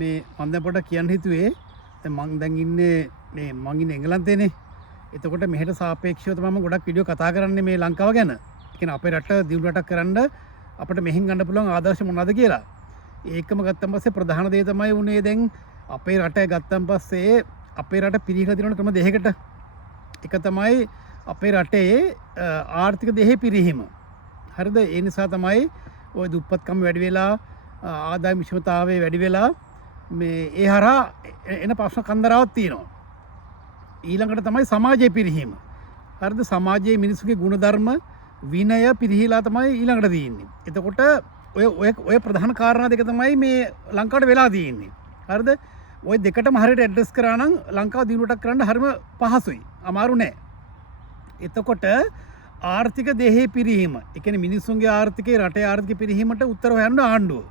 මේ මම දැන් පොඩ්ඩක් කියන්න හිතුවේ දැන් මම දැන් ඉන්නේ මේ මම ඉන්නේ එංගලන්තේනේ. එතකොට මෙහෙට සාපේක්ෂව තමයි මම ගොඩක් වීඩියෝ කතා කරන්නේ මේ ලංකාව ගැන. ඒ කියන්නේ අපේ රට දියුණු රටක් කරන්න අපිට මෙහෙන් ගන්න පුළුවන් ආදර්ශ මොනවද කියලා. ඒකම ගත්තන් පස්සේ ප්‍රධාන දේ තමයි උනේ දැන් අපේ රට ගත්තන් පස්සේ අපේ රට පිරිහිලා තියෙන ක්‍රම දෙකකට. එක තමයි අපේ රටේ ආර්ථික දෙහි පිරිහීම. හරිද? ඒ නිසා තමයි ওই දුප්පත්කම වැඩි වෙලා ආදාය විෂමතාවය වැඩි වෙලා මේ ඒ හරහා එන ප්‍රශ්න කන්දරාවක් තියෙනවා. ඊළඟට තමයි සමාජයේ පිරිහීම. හරිද? සමාජයේ මිනිස්සුගේ ගුණධර්ම විනය පිරිහිලා තමයි ඊළඟට තියෙන්නේ. එතකොට ඔය ප්‍රධාන කාරණා දෙක තමයි මේ ලංකාවට වෙලා තියෙන්නේ. හරිද? ওই දෙකටම හරියට ඇඩ්‍රස් කරා නම් ලංකාව දිනුවටක් කරන්න හරිම පහසුයි. අමාරු නෑ. එතකොට ආර්ථික දෙහි පිරිහීම. ඒ කියන්නේ මිනිස්සුන්ගේ ආර්ථිකේ රටේ ආර්ථික පිරිහීමට උත්තර හොයන්න ආණ්ඩුව.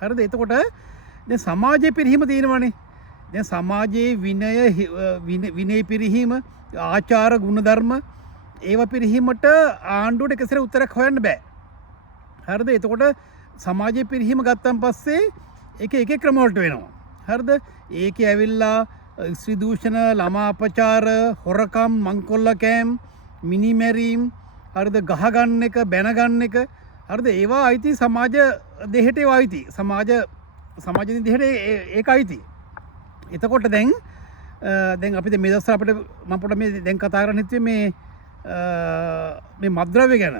හරිද? එතකොට දැන් සමාජයේ පිරිහීම තියෙනවනේ. දැන් සමාජයේ විනය පිරිහීම, ආචාර ගුණධර්ම ඒවා පිරිහීමට ආණ්ඩුවට එකසර උත්තරයක් හොයන්න බෑ. හරිද? එතකොට සමාජයේ පිරිහීම ගත්තන් පස්සේ ඒක එක ක්‍රම වලට වෙනවා. හරිද? ඒකේ ඇවිල්ලා ස්ත්‍රී දූෂණ, ළමා අපචාර, හොරකම්, මංකොල්ලකෑම්, මිනිමැරීම්, හරිද? ගහ ගන්න එක, බැන ගන්න එක, හරිද? ඒවා අයිති සමාජ දෙහෙට ඒවා අයිති. සමාජ දෙහෙට ඒක අයිති. එතකොට දැන් අපි මේ දවස්වල අපිට මම පොඩ්ඩක් මේ දැන් කතා කරන්න හිතුවේ මේ මත්ද්‍රව්‍ය ගැන.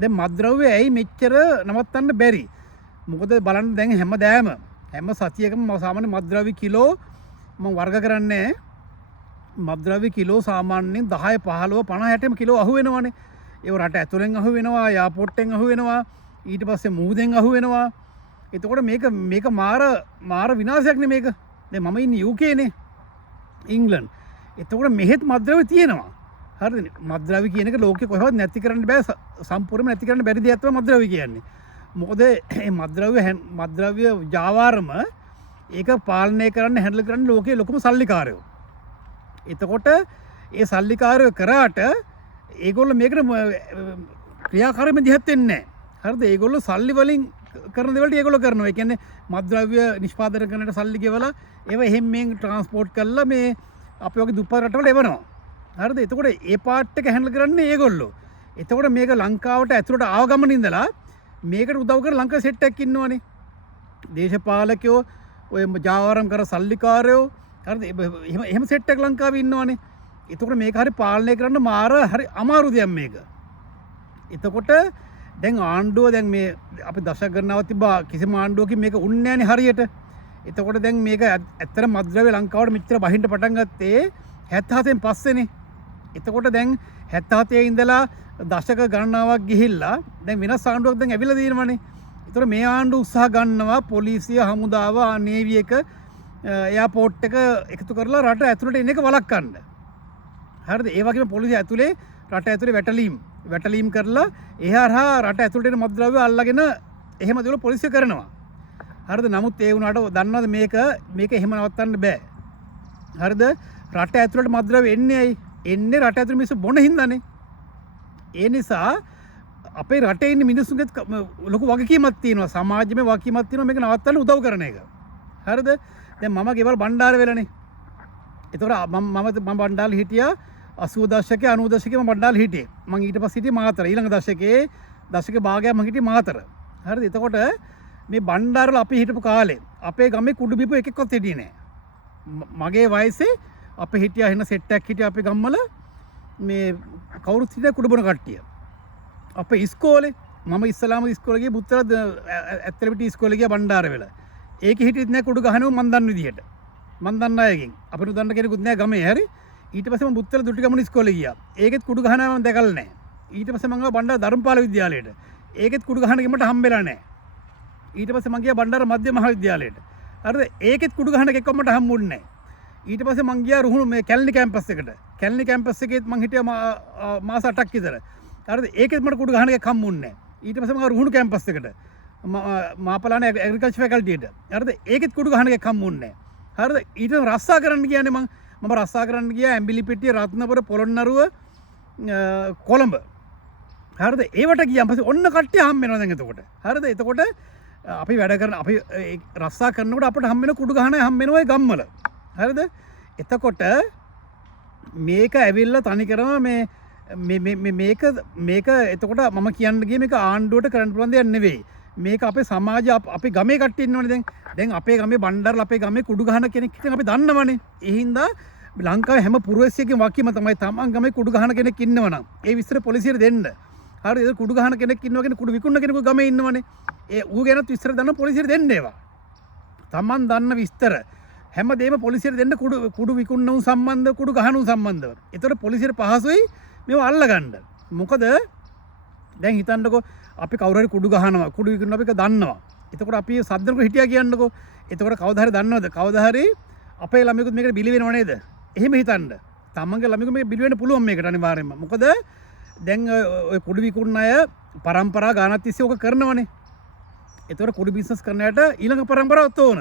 දැන් මත්ද්‍රව්‍ය ඇයි මෙච්චර නවත්තන්න බැරි? මොකද බලන්න දැන් හැම සතියකම සාමාන්‍ය මත්ද්‍රව්‍ය කිලෝ මම වර්ග කරන්නේ මත්ද්‍රව්‍ය කිලෝ සාමාන්‍යයෙන් 10 15 50 60ම කිලෝ අහු වෙනවනේ. ඒව රට ඇතුලෙන් අහු වෙනවා, එයාපෝට්ටෙන් අහු වෙනවා, ඊට පස්සේ මුහුදෙන් අහු වෙනවා. එතකොට මේක මාර විනාශයක් නේ මේක. දැන් මම ඉන්නේ UK නේ, ඉංග්ලන්ඩ්. එතකොට මෙහෙත් මත්ද්‍රව්‍ය තියෙනවා. හරිද? මත්ද්‍රව්‍ය කියන එක ලෝකෙ කොහෙවත් නැති කරන්න බෑ. සම්පූර්ණයෙන්ම නැති කරන්න බැරි දෙයක් තමයි මත්ද්‍රව්‍ය කියන්නේ. මොකද මේ මත්ද්‍රව්‍ය ජාවාරම ඒක පාලනය කරන්න හැන්ඩල් කරන්න ලෝකයේ ලොකුම සල්ලිකාරයෝ. එතකොට ඒ සල්ලිකාරයෝ කරාට ඒගොල්ලෝ මේකට ක්‍රියාකාරීව දිහත් වෙන්නේ නැහැ. හරිද? ඒගොල්ලෝ සල්ලි වලින් කරන දේවල්ට ඒගොල්ලෝ කරනවා. ඒ කියන්නේ මත්ද්‍රව්‍ය නිෂ්පාදනය කරන්නට සල්ලි ගෙවලා ඒව එහෙම මෙන් ට්‍රාන්ස්පෝර්ට් කරලා මේ අපේ වගේ දුප්පත් රටවල එවනවා. හරිද? එතකොට ඒ පාර්ට් එක හැන්ඩල් කරන්නේ ඒගොල්ලෝ. එතකොට මේක ලංකාවට ඇතුළට ආව ගමන ඉඳලා මේකට උදව් කර ලංකාවේ සෙට් එකක් ඉන්නවනේ. දේශපාලකයෝ, ඔය ජාවාරම් කර සල්ලිකාරයෝ, හරිද? එහෙම සෙට් එකක් ලංකාවේ ඉන්නවනේ. එතකොට මේක හරි පාලනය කරන්න හරි අමාරු දෙයක් මේක. එතකොට දැන් ආණ්ඩුව දැන් මේ අපි දශක ගණනාවක් තිබ්බා කිසිම ආණ්ඩුවකින් මේක උන්නේ නැහනේ හරියට. එතකොට දැන් මේක ඇත්තට මත්ද්‍රව්‍ය ලංකාවට මෙච්චර බහින්න පටන් ගත්තේ 77න් පස්සේනේ. එතකොට දැන් 77 ඉඳලා දශක ගණනාවක් ගිහිල්ලා දැන් වෙනස් ආණ්ඩුවක් දැන් ඇවිල්ලා තියෙනවනේ. ඒතර මේ ආණ්ඩුව උත්සාහ ගන්නවා පොලිසිය, හමුදාව, නේවි එක, එයාපෝට් එක එකතු කරලා රට ඇතුළට එන එක වළක්වන්න. හරිද? ඒ වගේම පොලිසිය ඇතුලේ රට ඇතුලේ වැටලීම් කරලා ඒ හරහා රට ඇතුළට එන මත්ද්‍රව්‍ය අල්ලගෙන එහෙම දේවල් පොලිසිය කරනවා. හරිද? නමුත් ඒ වුණාට දන්නවද මේක එහෙම නවත්තන්න බෑ. හරිද? රට ඇතුළට මත්ද්‍රව්‍ය එන්නේ ඇයි? එන්නේ රට ඇතුළේ මිනිස්සු බොන හින්දානේ. ඒ නිසා අපේ රටේ ඉන්න මිනිස්සුන්ගේ ලොකු වගකීමක් තියෙනවා. සමාජෙම වගකීමක් තියෙනවා මේක නවත්තන්න උදව් කරන එක. හරිද? දැන් මම ගෙවල් බණ්ඩාර වෙලනේ. ඒතකොට මම බණ්ඩාර හිටියා 80 දශකයේ 90 දශකයේ මම බණ්ඩාර හිටියේ. මම ඊට පස්සේ හිටියේ මාතර. ඊළඟ දශකයේ භාගයක් මම හිටියේ මාතර. හරිද? එතකොට මේ බණ්ඩාර වල අපි හිටපු කාලේ අපේ ගමේ කුඩු බිපු එකෙක්වත් හිටියේ නෑ. මගේ වයසේ අපි හිටියා එන සෙට් එකක් හිටියා අපේ ගම්වල මේ කවුරුත් හිටියා කුඩු බොන කට්ටිය. අපේ ඉස්කෝලේ මම ඉස්සලාම ඉස්කෝලේ ගියේ බුත්තර ඇත්තලපිටිය ඉස්කෝලේ ගියා බණ්ඩාර වෙල. ඒකේ හිටියෙත් නෑ කුඩු ගහනව මන් දන්න විදිහට. මන් දන්න අයගෙන්. අපිට දන්න කෙනෙකුත් නෑ ගමේ. හරි. ඊට පස්සේ මම බුත්තර දුටුගැමුණු ඉස්කෝලේ ගියා. ඒකෙත් කුඩු ගහනවා මම දැකලා නෑ. ඊට පස්සේ මම ගියා බණ්ඩාර ධර්මපාල විද්‍යාලයට. ඒකෙත් කුඩු ගහන කෙනෙක්ට හම්බෙලා නෑ. ඊට පස්සේ මම ගියා බණ්ඩාර මධ්‍ය මහාවිද්‍යාලයට. හරිද? ඒකෙත් කුඩු ගහන කෙනෙක්ව මට හම්බුන්නේ නෑ. ඊට පස්සේ මං ගියා රුහුණු මේ කැලණි කැම්පස් එකට. කැලණි කැම්පස් එකේත් මං හිටියා මාස 8ක් විතර. හරිද? ඒකෙත් මට කුඩු ගහන එකක් හම්බුන්නේ නැහැ. ඊට පස්සේ මම රුහුණු කැම්පස් එකට මාපලාන ඇග්‍රිකල්චර් ෆැකල්ටියට. හරිද? ඒකෙත් කුඩු ගහන එකක් හම්බුන්නේ නැහැ. හරිද? ඊට රස්සා කරන්න කියන්නේ මම රස්සා කරන්න ගියා ඇඹිලිපිටිය, රත්නපුර, පොළොන්නරුව, කොළඹ. හරිද? ඒවට ගියාන් පස්සේ ඔන්න කට්ටිය හම්බ වෙනවා දැන් එතකොට. හරිද? එතකොට අපි වැඩ කරන අපි රස්සා කරනකොට අපට හම්බෙන කුඩු ගහන හම්බෙනවා ගම්වල. හරිද? එතකොට මේක ඇවිල්ලා තනි කරම මේක එතකොට මම කියන්න ගියේ මේක ආණ්ඩුවට කරන්න පුළුවන් දෙයක් නෙවෙයි. මේක අපේ සමාජ අපේ ගමේ කට්ටිය ඉන්නවනේ දැන් අපේ ගමේ බණ්ඩාරලා අපේ ගමේ කුඩු ගහන කෙනෙක් ඉතින් අපි දන්නවනේ. ඒ හින්දා ලංකාවේ හැම පුරවැසියෙක්ගේ වකීම තමයි තමන් ගමේ කුඩු ගහන කෙනෙක් ඉන්නවනම් ඒ විස්තර පොලිසියට දෙන්න. හරි ඒක කුඩු ගහන කෙනෙක් ඉන්නවා කියන්නේ කුඩු විකුණන කෙනෙකු ගමේ ඉන්නවනේ. ඒ ඌ ගැනත් විස්තර දන්න පොලිසියට දෙන්න ඒවා. තමන් දන්න විස්තර හැමදේම පොලිසියට දෙන්න කුඩු විකුණන උන් සම්බන්ධ කුඩු ගහන උන් සම්බන්ධව. ඒතර පොලිසියට පහසුයි මේව අල්ලගන්න. මොකද දැන් හිතන්නකෝ අපි කවුරු හරි කුඩු ගහනවා කුඩු විකුණන අපි දන්නවා. එතකොට අපි සද්දනක හිටියා කියන්නකෝ. එතකොට කවදා හරි දන්නවද? කවදා හරි අපේ ළමයිකුත් මේකට බිලි වෙනව නේද? එහෙම හිතන්න. තමන්ගේ ළමයිකු මේක බිලි වෙන්න පුළුවන් මේකට අනිවාර්යයෙන්ම. මොකද දැන් ඔය කුඩු විකුණන අය පරම්පරා ගානක් තිස්සේ ඔක කරනවනේ. එතකොට කුඩු බිස්නස් කරන අයට ඊළඟ පරම්පරාවත් ඕන.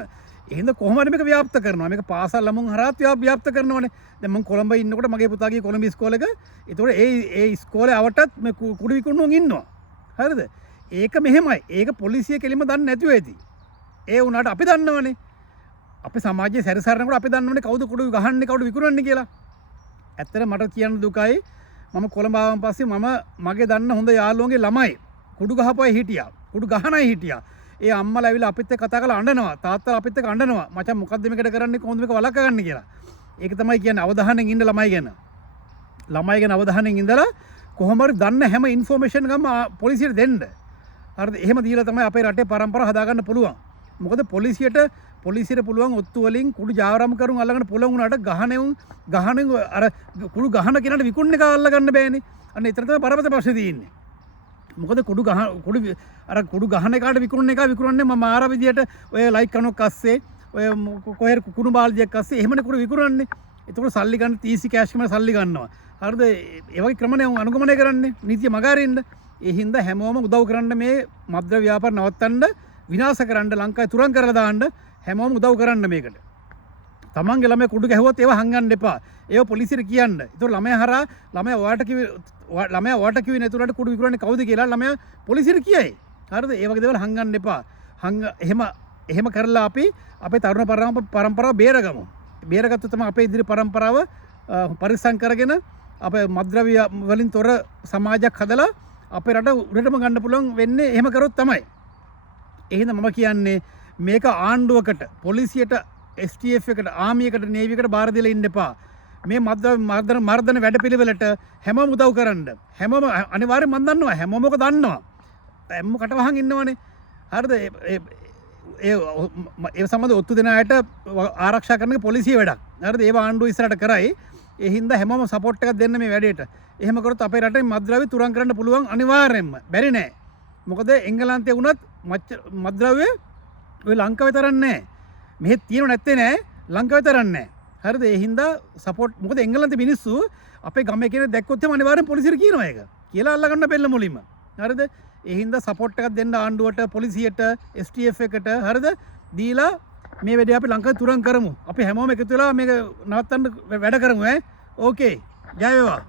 එහෙනම් කොහොමද මේක ව්‍යාප්ත කරනවා? මේක පාසල් ළමුන් හරහා ව්‍යාප්ත කරනවනේ. දැන් මම කොළඹ ඉන්නකොට මගේ පුතා ගියේ කොළඹ ඉස්කෝලේක. එතකොට ඒ ඉස්කෝලේ අවටත් මේ කුඩු විකුණනුන් ඉන්නවා. හරිද? ඒක මෙහෙමයි. ඒක පොලිසිය කෙලින්ම දන්නේ නැතුව ඇති. ඒ වුණාට අපි දන්නවනේ. අපි සමාජයේ සැරසරනකොට අපි දන්නවනේ කවුද කුඩු ගහන්නේ කවුද විකුණන්නේ කියලා. ඇත්තට මට කියන්න දුකයි. මම කොළඹ ආවන් පස්සේ මගේ දන්න හොඳ යාළුවන්ගේ ළමයි කුඩු ගහපුවයි හිටියා. කුඩු ගහනයි හිටියා. ඒ අම්මලා ඇවිල්ලා අපිත් එක්ක කතා කරලා අඬනවා. තාත්තලා අපිත් එක්ක අඬනවා. මචං මොකද්ද මේකට කරන්නේ? කොහොමද මේක වළක්වා ගන්න කියලා. ඒක තමයි කියන්නේ අවධානයෙන් ඉන්න ළමයි ගැන. ළමයි ගැන අවධානයෙන් ඉඳලා කොහොම හරි දන්න හැම ඉන්ෆෝමේෂන් එකක්ම පොලිසියට දෙන්න. හරිද? එහෙම දීලා තමයි අපේ රටේ පරම්පරාව හදාගන්න පුළුවන්. මොකද පොලිසියට පුළුවන් ඔත්තු වලින් කුඩු ජාවාරම් කරුන් අල්ලගන්න පුළුවන් වුණාට ගහනෙන් අර කුඩු ගහන කෙනාට විකුණන එක අල්ලගන්න බෑනේ. අන්න එතන තමයි බරපතල ප්‍රශ්නේ තියෙන්නේ. මොකද කුඩු ගහන එකට විකුණන එක විකුණන්නේ මම ආර විදියට ඔය ලයිට් කණුවක් අස්සේ ඔය කොහෙර කුණු බාල්දියක් අස්සේ එහෙමනේ කුඩු විකුණන්නේ. එතකොට සල්ලි ගන්න TC කෑෂ් එකම සල්ලි ගන්නවා. හරිද? ඒ වගේ ක්‍රමනේ අනුගමනය කරන්නේ නීතිය මගහරින්න. ඒ හින්දා හැමෝම උදව් කරන්න මේ මද්ද්‍රව්‍ය ව්‍යාපාර නවත්තන්න විනාශ කරන්න ලංකාවේ තුරන් කරලා දාන්න හැමෝම උදව් කරන්න මේකට. තමන්ගේ ළමයා කුඩු ගැහුවොත් ඒව හංගන්න එපා. ඒව පොලිසියට කියන්න. ඒතකොට ළමයා ඔයාට කිව්වේ නැතුණාට කුඩු විකුණන්නේ කවුද කියලා ළමයා පොලිසියට කියයි. හරිද? ඒ වගේ දේවල් හංගන්න එපා. එහෙම කරලා අපි අපේ තරුණ පරම්පරාව බේරගමු. බේරගත්තොත් තමයි අපේ ඉදිරි පරම්පරාව පරිස්සම් කරගෙන අපේ මද්ද්‍රව්‍ය වලින් තොර සමාජයක් හදලා අපේ රට උඩටම ගන්න පුළුවන් වෙන්නේ එහෙම කරොත් තමයි. එහෙනම් මම කියන්නේ මේක ආණ්ඩුවකට පොලිසියට STF එකට ආමියකට නේවි එකට බාර දීලා ඉන්න එපා. මේ මර්ධන වැඩපිළිවෙලට හැමෝම උදව් කරන්න. හැමෝම අනිවාර්යෙන් මම දන්නවා හැමෝම ඔක දන්නවා. හැමෝම කටවහන් ඉන්නවනේ. හරිද? ඒ සම්බන්ධ ඔත්තු දෙන අයට ආරක්ෂා කරන එක පොලිසිය වැඩක්. හරිද? ඒව ආණ්ඩුව ඉස්සරහට කරයි. ඒ හින්දා හැමෝම සපෝට් එකක් දෙන්න මේ වැඩේට. එහෙම කරොත් අපේ රටේ මද්ද්‍රව්‍ය තුරන් කරන්න පුළුවන් අනිවාර්යෙන්ම. බැරි නෑ. මොකද එංගලන්තේ වුණත් මද්ද්‍රව්‍ය ඔය ලංකාවේ තරම් නෑ. මෙහෙත් තියෙනව නැත්තේ නෑ. ලංකාවේ තරම් නෑ. හරිද? ඒ හින්දා සපෝට් මොකද එංගලන්තේ මිනිස්සු අපේ ගමේ කෙනෙක් දැක්කොත් එහම අනිවාර්යෙන් පොලිසියට කියනවා ඒක. කියලා අල්ලගන්න බෙල්ල මුලින්ම. හරිද? ඒ හින්දා සපෝට් එකක් දෙන්න ආණ්ඩුවට පොලිසියට STF එකට හරිද? දීලා මේ වැඩේ අපි ලංකාවේ තුරන් කරමු. අපි හැමෝම එකතු වෙලා මේක නවත්තන්න වැඩ කරමු ඈ. ඕකේ. ජය වේවා.